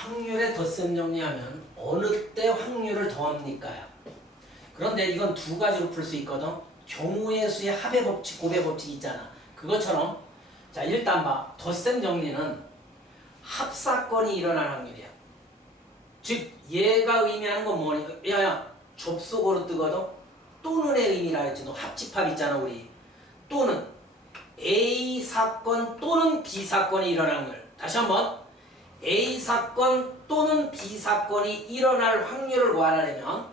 확률의 덧셈 정리하면 어느 때 확률을 더합니까요? 그런데 이건 두 가지로 풀 수 있거든. 경우의 수의 합의 법칙, 고배 법칙 있잖아. 그것처럼 자 일단 봐. 덧셈 정리는 합사건이 일어날 확률이야. 즉 얘가 의미하는 건 뭐니? 야야 접속어로 뜨거든. 또는의 의미라 했지. 너 합집합 있잖아 우리. 또는 A 사건 또는 B 사건이 일어날 확률. 다시 한번 A 사건 또는 B 사건이 일어날 확률을 구하려면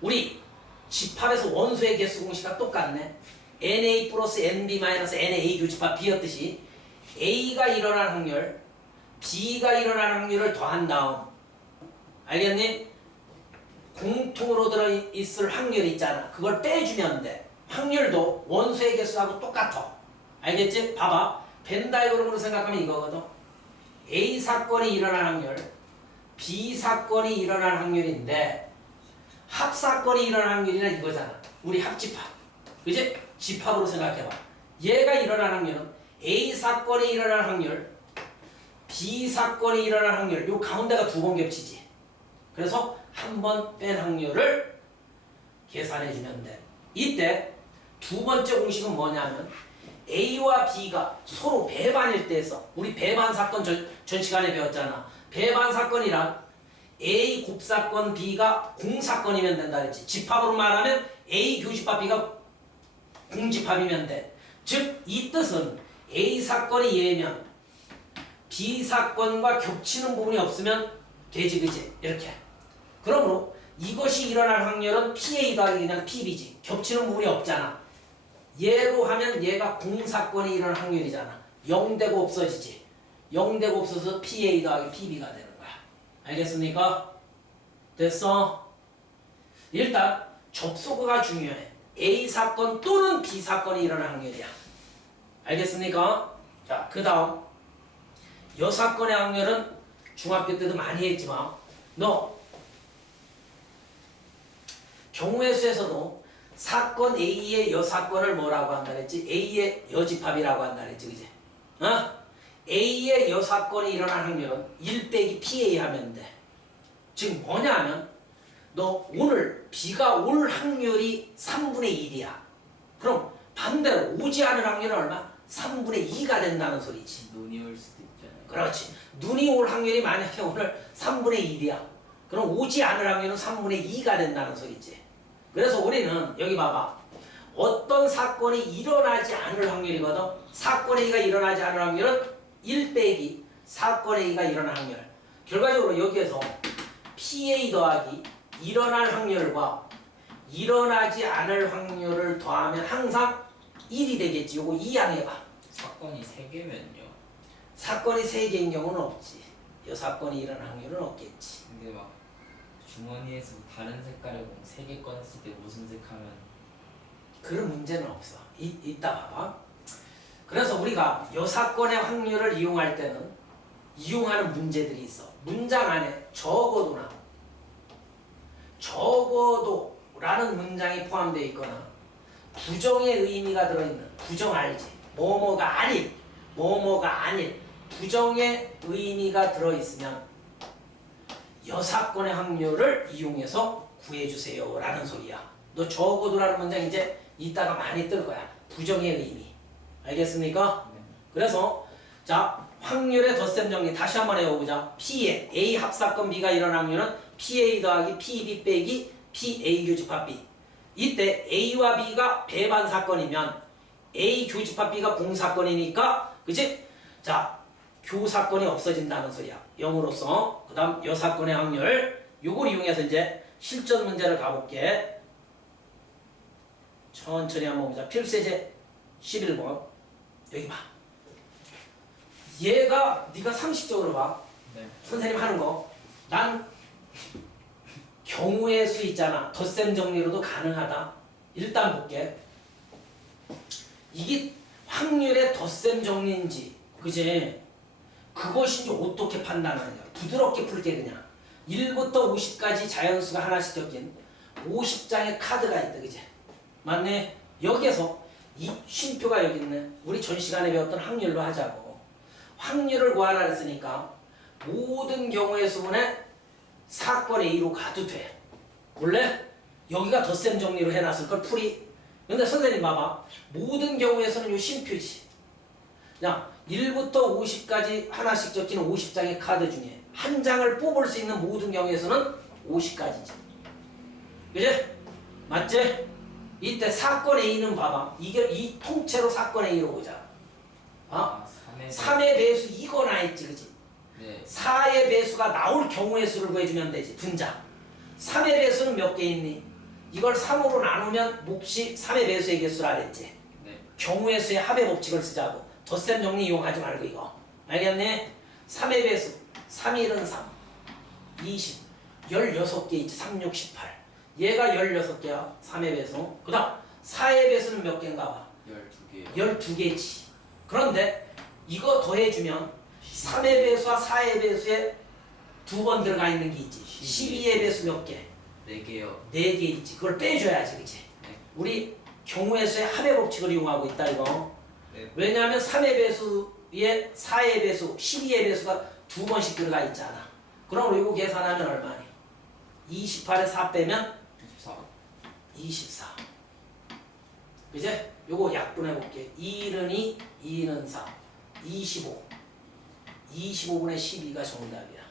우리 집합에서 원소의 개수 공식과 똑같네. NA 플러스 NB 마이너스 NA 교집합 B였듯이 A가 일어날 확률, B가 일어날 확률을 더한 다음 알겠니? 공통으로 들어있을 확률 있잖아. 그걸 빼주면 돼. 확률도 원소의 개수하고 똑같아. 알겠지? 봐봐. 벤 다이그램으로 생각하면 이거거든. A 사건이 일어날 확률, B 사건이 일어날 확률인데 합 사건이 일어날 확률이란 이거잖아. 우리 합집합. 그지? 집합으로 생각해봐. 얘가 일어날 확률은 A 사건이 일어날 확률, B 사건이 일어날 확률. 요 가운데가 두 번 겹치지. 그래서 한 번 뺀 확률을 계산해 주면 돼. 이때 두 번째 공식은 뭐냐면 A와 B가 서로 배반일 때에서 우리 배반 사건 전, 전 시간에 배웠잖아. 배반 사건이란 A 곱사건 B가 공사건이면 된다 그랬지. 집합으로 말하면 A 교집합 B가 공집합이면 돼. 즉 이 뜻은 A 사건이 얘면 B 사건과 겹치는 부분이 없으면 되지 그지 이렇게. 그러므로 이것이 일어날 확률은 PA 더하기 그냥 PB지. 겹치는 부분이 없잖아. 얘로 하면 얘가 공사건이 일어날 확률이잖아. 0 되고 없어지지. 0 되고 없어서 PA 더하기 PB가 되는 거야. 알겠습니까? 됐어? 일단 접속어가 중요해. A 사건 또는 B 사건이 일어날 확률이야. 알겠습니까? 자, 그 다음 여 사건의 확률은 중학교 때도 많이 했지만 너 경우의 수에서도 사건 A의 여사건을 뭐라고 한다 그랬지? A의 여집합이라고 한다 그랬지, 그지? 어? A의 여사건이 확률은 1 빼기 PA 하면 돼. 지금 뭐냐 하면 너 오늘 비가 올 확률이 3분의 1이야. 그럼 반대로 오지 않을 확률은 얼마? 3분의 2가 된다는 소리지. 눈이 올 수도 있잖아요. 그렇지. 눈이 올 확률이 만약에 오늘 3분의 1이야. 그럼 오지 않을 확률은 3분의 2가 된다는 소리지. 그래서 우리는 여기 봐봐. 어떤 사건이 일어나지 않을 확률이거든. 사건 A가 일어나지 않을 확률은 1 빼기 사건 A가 일어날 확률. 결과적으로 여기에서 PA 더하기 일어날 확률과 일어나지 않을 확률을 더하면 항상 1이 되겠지. 요거 이양해봐. 사건이 세 개면요. 사건이 세 개인 경우는 없지. 이 사건이 일어날 확률은 없겠지. 근데 막 주머니에서 다른 색깔의 공세개 꺼냈을 때 무슨 색 하면 그런 문제는 없어. 이, 이따 봐봐. 그래서 우리가 이 사건의 확률을 이용할 때는 이용하는 문제들이 있어. 문장 안에 적어도나 적어도라는 문장이 포함되어 있거나 부정의 의미가 들어있는 부정 알지? 뭐뭐가 아닌 뭐뭐가 아닌 부정의 의미가 들어있으면 여사건의 확률을 이용해서 구해주세요. 라는 소리야. 너 적어도라는 문장 이제 이따가 많이 뜰 거야. 부정의 의미. 알겠습니까? 네. 그래서 자 확률의 덧셈 정리 다시 한번 해보자. P의 A 합사건 B가 일어날 확률은 PA 더하기 PB 빼기 PA 교집합 B. 이때 A와 B가 배반 사건이면 A 교집합 B가 공사건이니까 그치? 자 교사건이 없어진다는 소리야. 영으로서 그 다음 여 사건의 확률 요걸 이용해서 이제 실전 문제를 가볼게 천천히 한번 보자 필수예제 11번 여기 봐 얘가 네가 상식적으로 봐 네. 선생님 하는 거. 난 경우의 수 있잖아. 덧셈 정리로도 가능하다. 일단 볼게. 이게 확률의 덧셈 정리인지, 그지? 그것인지 어떻게 판단하느냐. 부드럽게 풀게 그냥. 1부터 50까지 자연수가 하나씩 적힌 50장의 카드가 있다, 그지? 맞네? 여기에서 이 쉼표가 여기 있네. 우리 전 시간에 배웠던 확률로 하자고. 확률을 구하라 했으니까 모든 경우의 수분에 사건의 2로 가도 돼. 원래 여기가 덧셈 정리로 해놨을 걸 풀이. 근데 선생님 봐봐. 모든 경우에서는 요 심표지. 야, 1부터 50까지 하나씩 적힌 50장의 카드 중에 한 장을 뽑을 수 있는 모든 경우에서는 50까지지. 그지? 맞지? 이때 사건의 2는 봐봐. 이게 이 통째로 사건의 2로 보자. 어? 아, 3의 3의 배수 이거나 했지, 그지? 네. 4의 배수가 나올 경우의 수를 구해주면 되지 분자 3의 배수는 몇 개 있니? 이걸 3으로 나누면 몫이 3의 배수의 개수라 그랬지 네. 경우의 수의 합의 법칙을 쓰자고 덧셈 정리 이용하지 말고 이거 알겠니? 3의 배수 3, 1은 3 20 16개 있지 3, 6, 18 얘가 16개야 3의 배수 그 다음 4의 배수는 몇 개인가 봐 12개요. 12개지 그런데 이거 더해주면 3의 배수와 4의 배수에 두 번 들어가 있는 게 있지. 12의 배수 몇 개? 4개요. 4개 있지. 그걸 빼줘야지, 그치? 네. 우리 경우의 수의 합의 법칙을 이용하고 있다, 이거. 네. 왜냐하면 3의 배수에 4의 배수, 12의 배수가 두 번씩 들어가 있잖아. 그럼 이거 계산하면 얼마니? 28에 4 빼면 24. 24. 이제 요거 약분해 볼게. 2는 2, 2는 4. 25. 25분의 12가 정답이야.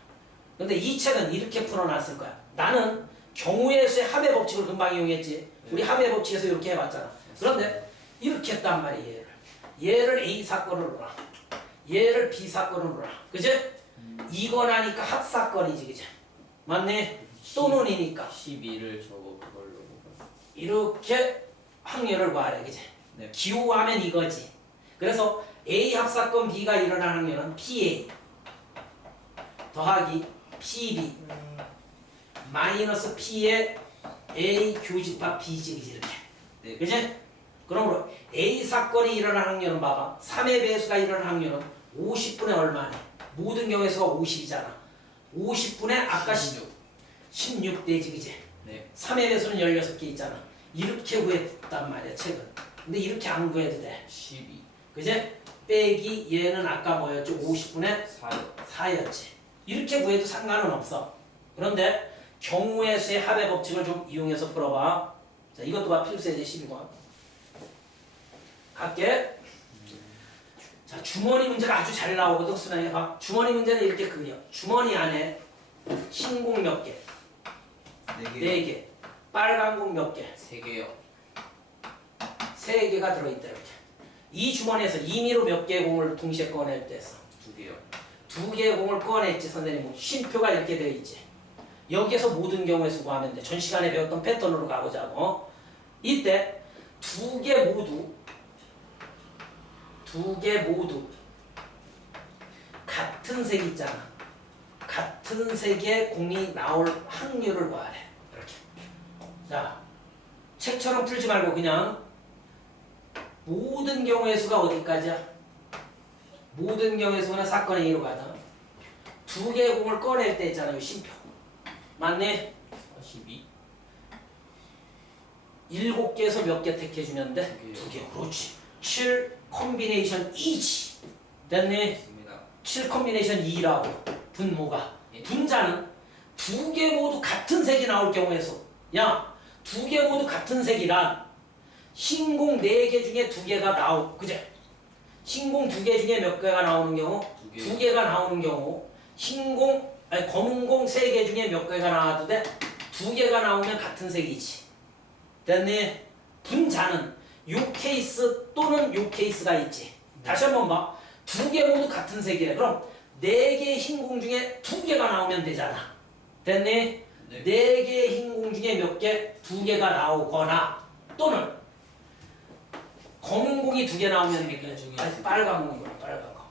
근데 이 책은 이렇게 풀어놨을 거야. 나는 경우의 수의 합의 법칙을 금방 이용했지. 우리 합의 법칙에서 이렇게 해봤잖아. 그런데 이렇게 했단 말이야, 얘를. 얘를 A 사건으로 놔. 얘를 B 사건으로 놔. 그지? 이거 나니까 합사건이지, 그지? 맞네? 또는이니까. 12를 저거 그걸로 먹어요. 이렇게 확률을 구하래, 그지? 네. 기호하면 이거지. 그래서 A 합사건 B가 일어나는 확률은 PA 더하기 PB 마이너스 P의 A 교집합 B지? 이렇게. 네. 그지? 그러므로 A 사건이 일어나는 확률은 봐봐. 3의 배수가 일어나는 확률은 50분의 얼마네? 모든 경우에서가 50이잖아. 50분의 아까 16. 16대지, 그지? 네. 3의 배수는 16개 있잖아. 이렇게 구했단 말이야, 책은. 근데 이렇게 안 구해도 돼. 12. 그제? 빼기 얘는 아까 뭐였죠? 50분의 4요. 4였지. 이렇게 구해도 상관은 없어. 그런데 경우의 수의 합의 법칙을 좀 이용해서 풀어봐. 자, 이것도 봐. 필수예제 12번. 갈게. 자, 주머니 문제가 아주 잘 나오거든, 수능에 봐. 주머니 문제는 이렇게 그려. 주머니 안에 흰 공 몇 개? 4개. 네 개. 빨간 공 몇 개? 3개요. 세 개가 들어있다 이렇게. 이 주머니에서 임의로 몇 개의 공을 동시에 꺼낼 때 했어. 2개요. 두 개의 공을 꺼냈지 선생님. 쉼표가 이렇게 되어 있지. 여기에서 모든 경우에 수고하면 돼. 전 시간에 배웠던 패턴으로 가보자고. 이때 두 개 모두 두 개 모두 같은 색이 있잖아. 같은 색의 공이 나올 확률을 구하래. 이렇게. 자, 책처럼 풀지 말고 그냥 모든 경우의 수가 어디까지야? 모든 경우의 수는 사건의 이로 가자. 두 개의 공을 꺼낼 때 있잖아요, 심표. 맞네? 42. 일곱 개에서 몇 개 택해주면 돼? 두 개. 그렇지. 7 콤비네이션 2지. 됐네? 있습니다. 7 콤비네이션 2라고. 분모가. 예. 분자는 두 개 모두 같은 색이 나올 경우에 수. 야, 두 개 모두 같은 색이란 흰공 네 개 중에 두 개가 나오. 그제? 흰공 두 개 중에 몇 개가 나오는 경우? 두 개. 두 개가 나오는 경우 흰공 아니 검은 공 세 개 중에 몇 개가 나와도 돼? 두 개가 나오면 같은 색이지. 됐니? 분자는 요 케이스 또는 요 케이스가 있지. 다시 한번 봐. 두 개 모두 같은 색이래. 그럼 네 개의 흰 공 중에 두 개가 나오면 되잖아. 됐니? 네. 네 개의 흰 공 중에 몇 개? 두 개가 나오거나 또는 검은 공이 두 개 나오면 몇 개? 중에 아니. 빨간 공이구나 빨간 공.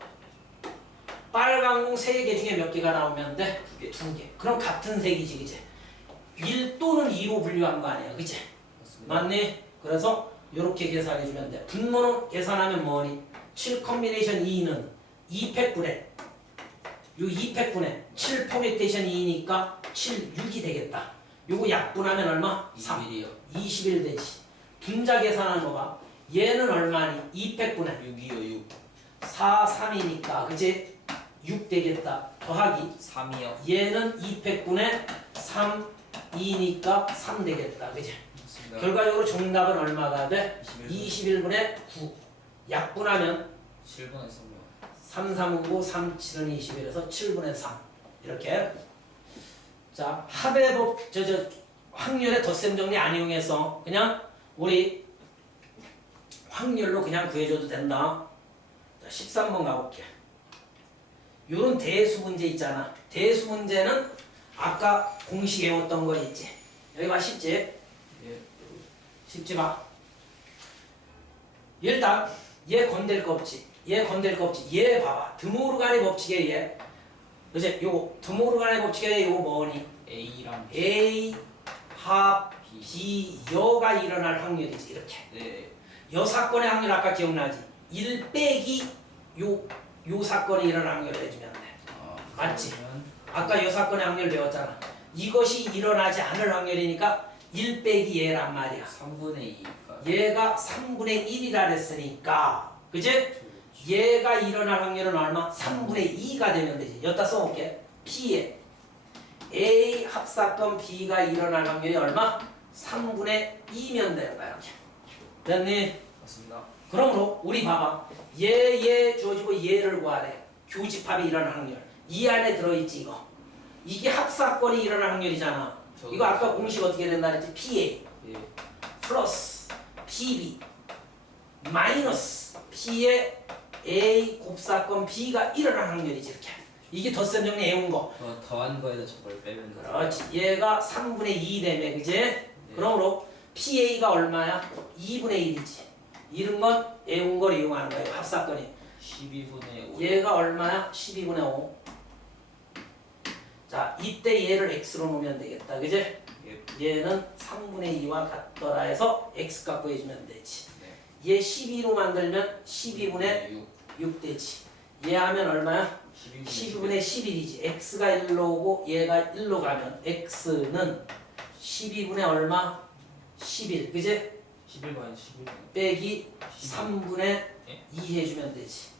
빨간 공 세 개 중에 몇 개가 나오면 돼? 두 개. 두 개. 그럼 같은 색이지 그지? 1 또는 2로 분류한 거 아니야 그지? 맞습니다. 맞니? 그래서 이렇게 계산해 주면 돼. 분모는 계산하면 뭐니? 7 컨비네이션 2는 2팩분의 요 2팩분의 7 퍼뮤테이션 2니까 7, 6이 되겠다. 요거 약분하면 얼마? 3. 21이요. 21 되지. 분자 계산하는 거 봐. 얘는 얼마니? 2팩분의 6이요. 6. 4, 3이니까 그지? 6 되겠다. 더하기 3이요. 얘는 200분의 3 2니까 3 되겠다. 그지? 결과적으로 정답은 얼마가 돼? 21분 21분의 9. 약분하면 7분의 3이요. 3, 3은 9, 3, 7은 21에서 7분의 3. 이렇게. 자, 합의 법, 저, 저, 확률의 덧셈 정리 안 이용해서 그냥 우리 확률로 그냥 구해줘도 된다. 자, 13번 가볼게. 요런 대수 문제 있잖아. 대수 문제는 아까 공식 외웠던 거 있지. 여기 봐, 쉽지? 예. 쉽지 마. 일단 얘 건들 거 없지. 얘 건들 거 없지. 얘 봐봐. 드모르간의 법칙에 의해 이제 요거 드모르간의 법칙에 요거 뭐니? A랑 A 합 B. 여가 일어날 확률이지 이렇게. 네. 여 사건의 확률 아까 기억나지? 1 빼기 요, 요 사건이 일어날 확률을 해주면 돼. 어, 맞지? 아까 여 사건의 확률 배웠잖아. 이것이 일어나지 않을 확률이니까 1 빼기 얘란 말이야. 3분의 2니까. 얘가 3분의 1이라 그랬으니까 그지? 얘가 일어날 확률은 얼마? 3분의 2가 되면 되지 여기다 써볼게 P에 A 합사건 B가 일어날 확률이 얼마? 3분의 2면 되는 거야 이렇게 됐니? 맞습니다. 그러므로 우리 봐봐 얘 얘 주어지고 얘를 구하래 교집합이 일어날 확률 이 안에 들어있지 이거 이게 합사건이 일어날 확률이잖아 이거 아까 공식 어떻게 된다 그랬지? PA 예. 플러스 PB 마이너스 P의 A 곱사건 B가 일어날 확률이지 이렇게 이게 덧셈 정리 해온 거 더 더한 거에다 저걸 빼면. 그렇지 얘가 3분의 2 되네 그제 그러므로 PA가 얼마야? 2분의 1이지 이런 건 애운 걸 이용하는 거예요 합사건이 12분의 5. 얘가 얼마야? 12분의 5 자, 이때 얘를 x로 놓으면 되겠다. 예. 얘는 3분의 2와 같더라 해서 x 값 구해주면 되지. 네. 얘 12로 만들면 12분의 6. 6 되지. 얘 하면 얼마야? 12분의 11이지. x가 1로 오고 얘가 1로 가면 x는 12분의 얼마? 11. 그제? 11번 11번. 빼기 3분의 예? 2 해주면 되지.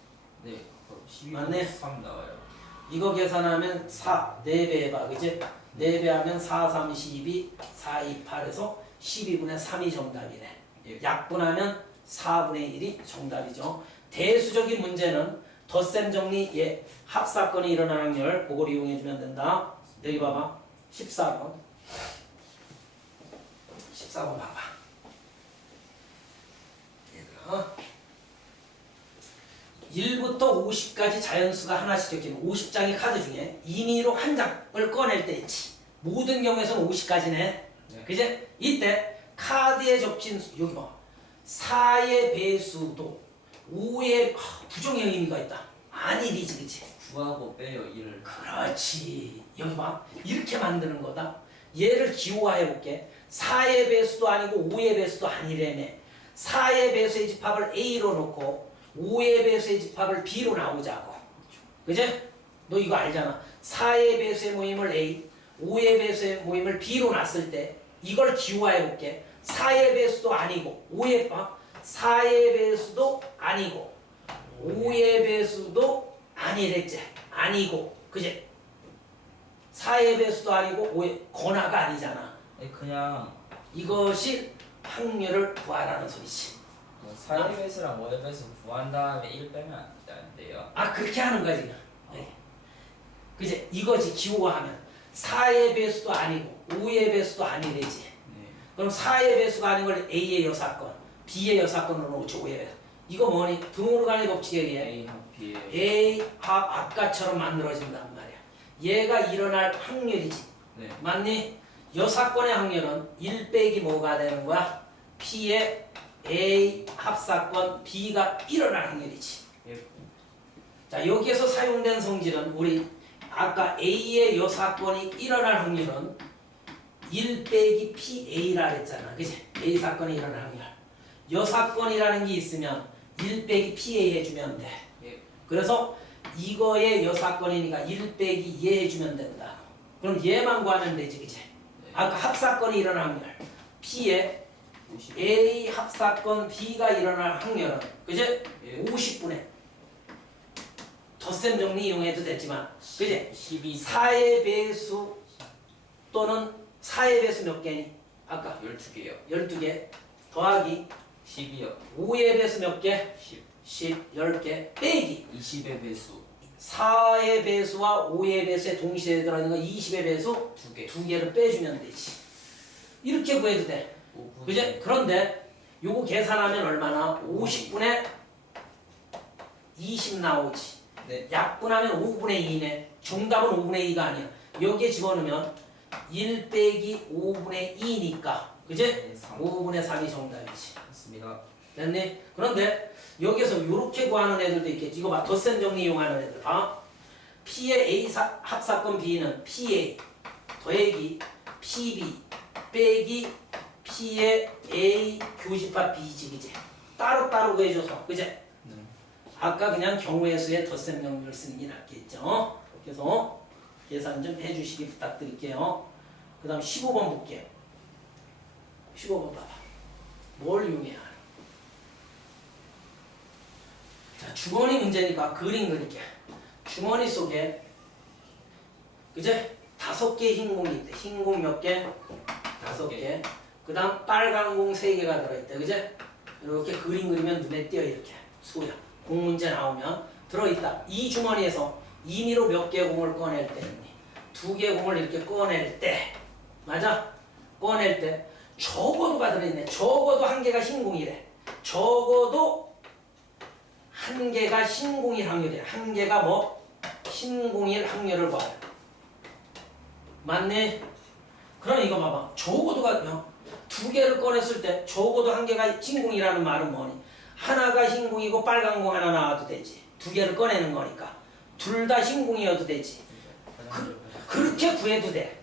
네. 그럼 12분 맞네. 3 나와요. 이거 계산하면 4, 4배 해봐. 그지? 4배 하면 4, 3, 12, 4, 2, 8에서 12분의 3이 정답이네. 예. 약분하면 4분의 1이 정답이죠. 대수적인 문제는 덧셈 정리, 예, 합사건이 일어날 확률, 그걸 이용해 주면 된다. 여기 봐봐. 14번. 14번 봐봐. 얘들아. 1부터 50까지 자연수가 하나씩 적힌 50장의 카드 중에 임의로 한 장을 꺼낼 때 있지. 모든 경우에서는 50까지네. 네. 그제? 이때 카드에 적힌 수, 여기 봐. 4의 배수도 5의 부정의 의미가 있다. 아니리지, 그치? 구하고 빼요 1을. 그렇지. 여기 봐. 이렇게 만드는 거다. 얘를 기호화해 볼게. 4의 배수도 아니고 5의 배수도 아니래네. 4의 배수의 집합을 A로 놓고 5의 배수의 집합을 B로 나오자고. 그제? 너 이거 알잖아. 4의 배수의 모임을 A, 5의 배수의 모임을 B로 놨을 때 이걸 기호화해 볼게. 4의 배수도 아니고 5의 봐. 4의 배수도 아니고 5의 배수도 아니랬지. 아니고. 그제? 4의 배수도 아니고 5의 건화가 아니잖아. 네, 그냥 이것이 확률을 구하라는 소리지. 뭐 4의 배수랑 5의 배수 구한 다음에 1 빼면 안 돼요. 아 그렇게 하는 거야 지금. 네. 그제 이거지 기호화하면 4의 배수도 아니고 5의 배수도 아니래지. 네. 그럼 4의 배수가 아닌 걸 A의 여사건, B의 여사건으로 놓죠 5의 배수. 이거 뭐니? 드모르간의 법칙에 의해 A 합 B예요. A 합 아까처럼 만들어진단 말이야. 얘가 일어날 확률이지. 네. 맞니? 여사건의 확률은 1 빼기 뭐가 되는 거야? P의 A 합사건 B가 일어날 확률이지. 예. 자 여기에서 사용된 성질은 우리 아까 A의 여사건이 일어날 확률은 1 빼기 PA라 했잖아. 그지? A 사건이 일어날 확률. 여사건이라는 게 있으면 1 빼기 PA 해주면 돼. 예. 그래서 이거의 여사건이니까 1 빼기 얘 해주면 된다. 그럼 얘만 구하면 되지, 그지? 네. 아까 합사건이 일어날 확률. P의 50. A 합사건 B가 일어날 확률은, 그지? 예. 50분의 덧셈 정리 이용해도 됐지만 그지? 12, 4의 배수 또는 4의 배수 몇 개니? 아까 12개요. 12개 더하기 12요. 5의 배수 몇 개? 10. 10, 10개 빼기 20의 배수 4의 배수와 5의 배수에 동시에 들어있는 거 20의 배수 2개. 두 개를 빼주면 되지. 이렇게 구해도 돼. 5분. 그제? 그런데 요거 계산하면 얼마나? 50분의 20 나오지. 네. 약분하면 5분의 2네. 정답은 5분의 2가 아니야. 여기에 집어넣으면 1 빼기 5분의 2니까. 그제? 네, 3. 5분의 3이 정답이지. 맞습니다. 됐니? 그런데 여기서 이렇게 구하는 애들도 있겠지. 이거 봐. 덧셈 정리 이용하는 애들. 봐. P의 A 사, 합사건 B는 PA 더하기 PB 빼기 P의 A 교집합 B지 그지? 따로따로 구해줘서 그지? 네. 아까 그냥 경우의 수에 덧셈 명령을 쓰는 게 낫겠죠. 그래서 계산 좀 해주시기 부탁드릴게요. 그 다음 15번 볼게요. 15번 봐봐. 뭘 이용해야 하나? 자, 주머니 문제니까 그림 그릴게. 주머니 속에 그제 다섯 개 흰 공이 있대. 흰 공 몇 개? 다섯 개. 그 다음 빨간 공세 개가 들어있대. 그제? 이렇게 그림 그리면 눈에 띄어 이렇게. 소야. 공 문제 나오면 들어있다. 이 주머니에서 임의로 몇 개 공을 꺼낼 때니 두 개 공을 이렇게 꺼낼 때 맞아? 꺼낼 때 적어도가 들어있네. 적어도 한 개가 흰 공이래. 적어도 한 개가 흰 공일 확률이야. 한 개가 뭐? 흰 공일 확률을 봐. 맞네? 그럼 이거 봐봐. 적어도가 어? 두 개를 꺼냈을 때 적어도 한 개가 흰 공이라는 말은 뭐니? 하나가 흰 공이고 빨간 공 하나 나와도 되지. 두 개를 꺼내는 거니까. 둘 다 흰 공이어도 되지. 그, 그렇게 구해도 돼.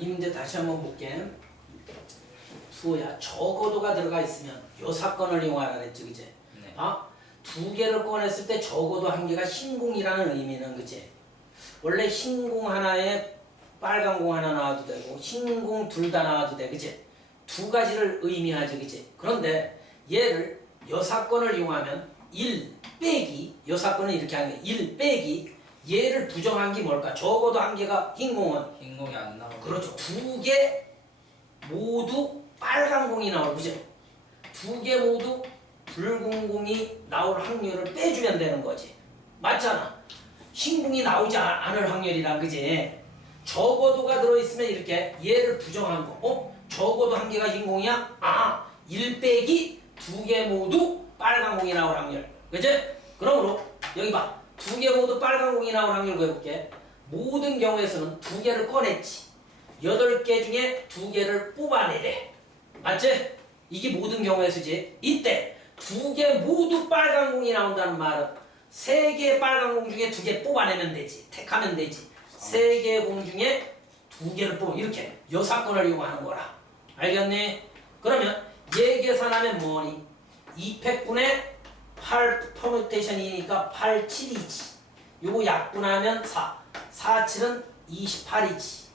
이 문제 다시 한번 볼게. 수호야, 적어도가 들어가 있으면 요 사건을 이용하라 그랬지, 그지? 네. 아, 두 개를 꺼냈을 때 적어도 한 개가 흰 공이라는 의미는 그지? 원래 흰공 하나에 빨간 공 하나 나와도 되고 흰공둘 다 나와도 돼, 그지? 두 가지를 의미하지, 그지? 그런데 얘를 요 사건을 이용하면 1 빼기 요 사건은 이렇게 하는 거야. 1 빼기 얘를 부정한 게 뭘까? 적어도 한 개가 흰 공은 흰 공이 안 나오고. 그렇죠. 두 개 모두 빨간 공이 나올 그죠? 두 개 모두 붉은 공이 나올 확률을 빼주면 되는 거지. 맞잖아. 흰 공이 나오지 아- 않을 확률이란 그지? 적어도가 들어있으면 이렇게 얘를 부정한 거. 어? 적어도 한 개가 흰 공이야? 아, 1 빼기 두 개 모두 빨간 공이 나올 확률. 그지? 그러므로 여기 봐. 두 개 모두 빨간 공이 나올 확률 구해볼게. 모든 경우에서는 두 개를 꺼냈지. 여덟 개 중에 두 개를 뽑아내래. 맞지? 이게 모든 경우에서지. 이때 두 개 모두 빨간 공이 나온다는 말은 세 개 빨간 공 중에 두 개 뽑아내면 되지. 택하면 되지. 세 개 공 중에 두 개를 뽑아 이렇게 요 사건을 이용하는 거라. 알겠니? 그러면 얘 계산하면 뭐니? 2팩분의 8 퍼뮤테이션이니까 8, 7이지. 요거 약분하면 4. 4, 7은 28이지.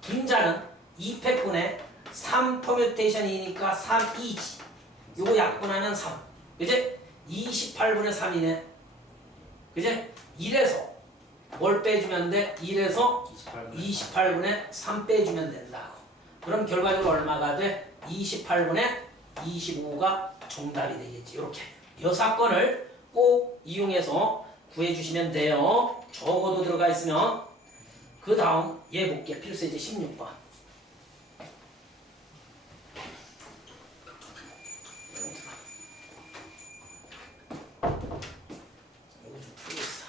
분자는 2팩분의 3 퍼뮤테이션이니까 3, 2지. 요거 약분하면 3. 그지? 28분의 3이네. 그지? 1에서 뭘 빼주면 돼? 1에서 28분. 28분의 3 빼주면 된다고. 그럼 결과적으로 얼마가 돼? 28분의 25가 정답이 되겠지. 이렇게. 이 사건을 꼭 이용해서 구해주시면 돼요. 적어도 들어가 있으면. 그 다음 얘 볼게. 필수예제 16번. 이거 좀 풀겠어.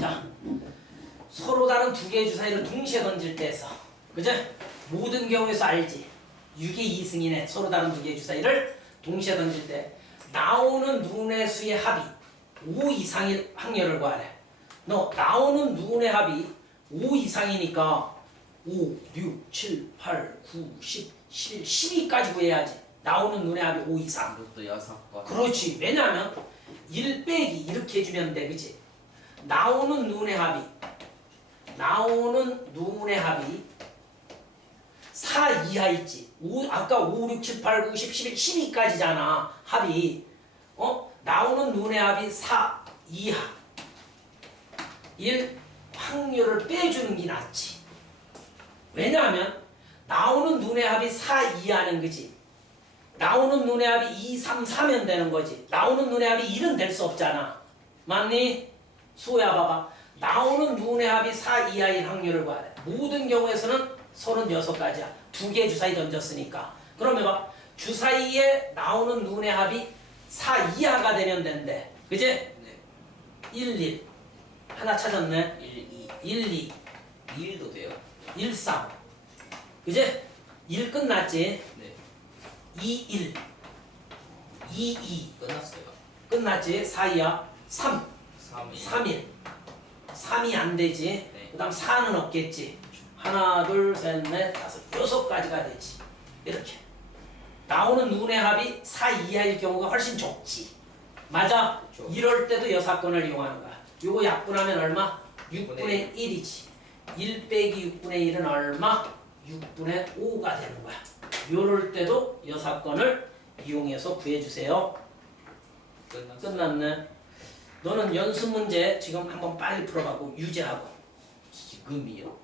자, 서로 다른 두 개의 주사위를 동시에 던질 때에서, 그죠? 모든 경우에서 알지? 6의 2승이네. 서로 다른 두 개의 주사위를 동시에 던질 때 나오는 눈의 수의 합이 5 이상일 확률을 구하래. 너 나오는 눈의 합이 5 이상이니까 5, 6, 7, 8, 9, 10, 11, 12까지 구해야지. 나오는 눈의 합이 5 이상. 이것도 여섯 번. 그렇지. 왜냐하면 1 빼기 이렇게 해주면 돼. 그치? 나오는 눈의 합이 나오는 눈의 합이 4 이하 있지. 5, 아까 5, 6, 7, 8, 9, 10, 11, 12까지잖아. 합이. 어? 나오는 눈의 합이 4 이하. 1 확률을 빼주는 게 낫지. 왜냐하면 나오는 눈의 합이 4 이하는 그지. 나오는 눈의 합이 2, 3, 4면 되는 거지. 나오는 눈의 합이 1은 될 수 없잖아. 맞니? 수호야 봐봐. 나오는 눈의 합이 4 이하일 확률을 봐야 돼. 모든 경우에서는 36가지야. 두 개 주사위 던졌으니까. 그러면 봐. 주사위에 나오는 눈의 합이 4 이하가 되면 된대. 그지? 네. 1, 1. 하나 찾았네. 1, 2. 1, 2. 1도 돼요? 1, 3. 그지? 1 끝났지? 네. 2, 1. 2, 2. 끝났어요. 끝났지? 4이야. 3. 3일. 3일. 3이 안 되지. 네. 그 다음 4는 없겠지. 하나, 둘, 셋, 넷, 다섯, 여섯 가지가 되지. 이렇게. 나오는 눈의 합이 4 이하일 경우가 훨씬 적지. 맞아? 그렇죠. 이럴 때도 여사건을 이용하는 거야. 요거 약분하면 얼마? 6분의 분의 1이지. 1 빼기 6분의 1은 얼마? 6분의 5가 되는 거야. 요럴 때도 여사건을 이용해서 구해주세요. 끝났어요. 끝났네. 너는 연습 문제 지금 한번 빨리 풀어가고 유지하고. 지금이요?